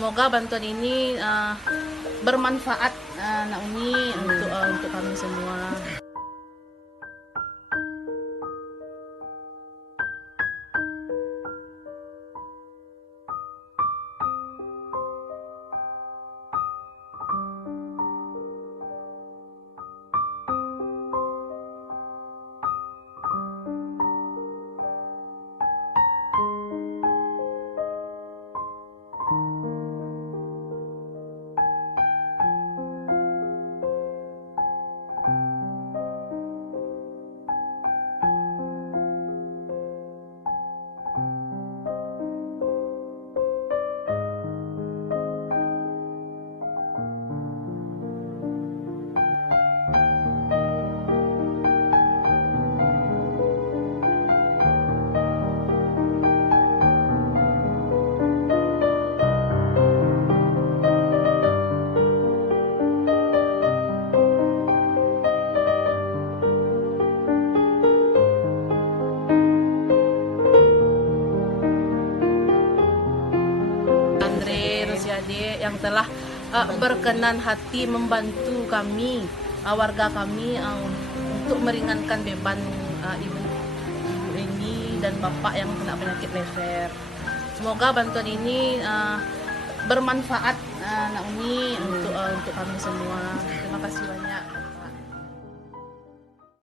Semoga bantuan ini bermanfaat Nak Uni untuk kami semua. Yang telah berkenan hati membantu kami, warga kami untuk meringankan beban ibu ini dan bapak yang kena penyakit lever. Semoga bantuan ini bermanfaat Nak Uni untuk kami semua. Terima kasih banyak.